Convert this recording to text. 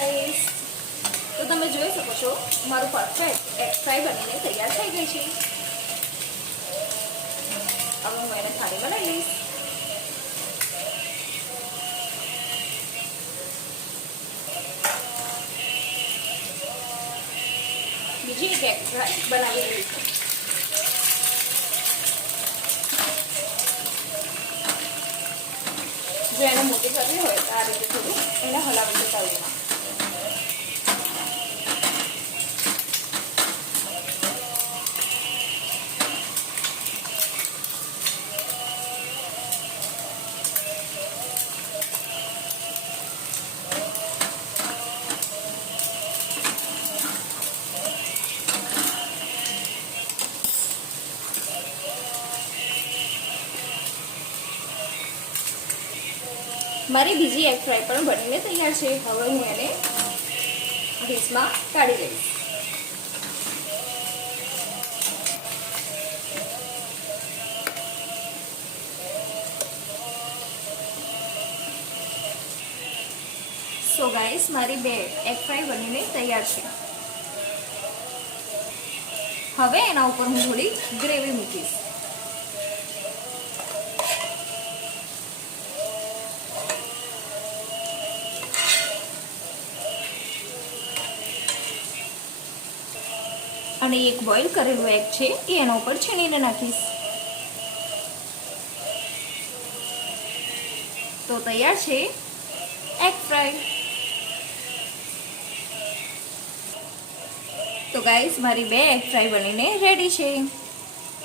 Guys, તો તમે જોઈ શકો છો મારું પરફેક્ટ એગ ફ્રાય બનીને તૈયાર થઈ ગઈ છે. હવે હું એને થાળીમાં લઈ લઈશ. બીજી એક એગ ફ્રાય બનાવી લઈશું. જો એને મોટી કરવી હોય તો આ રીતે થોડું એને હલાવી દો તવીમાં. મારી બીજી એગ ફ્રાય પણ બનીને તૈયાર છે. હવે હું એને ડીશમાં કાઢી લઈશ. સો ગાઈસ, મારી બે એગ ફ્રાય બનીને તૈયાર છે. હવે એના ઉપર હું થોડી ગ્રેવી મૂકીશ. અને એક બોઇલ કરેલું એગ છે એ એના ઉપર છીણીને નાખીશ. તો તૈયાર છે એગ ફ્રાય. તો ગાઈસ, મારી બે એગ ફ્રાય બનીને રેડી છે.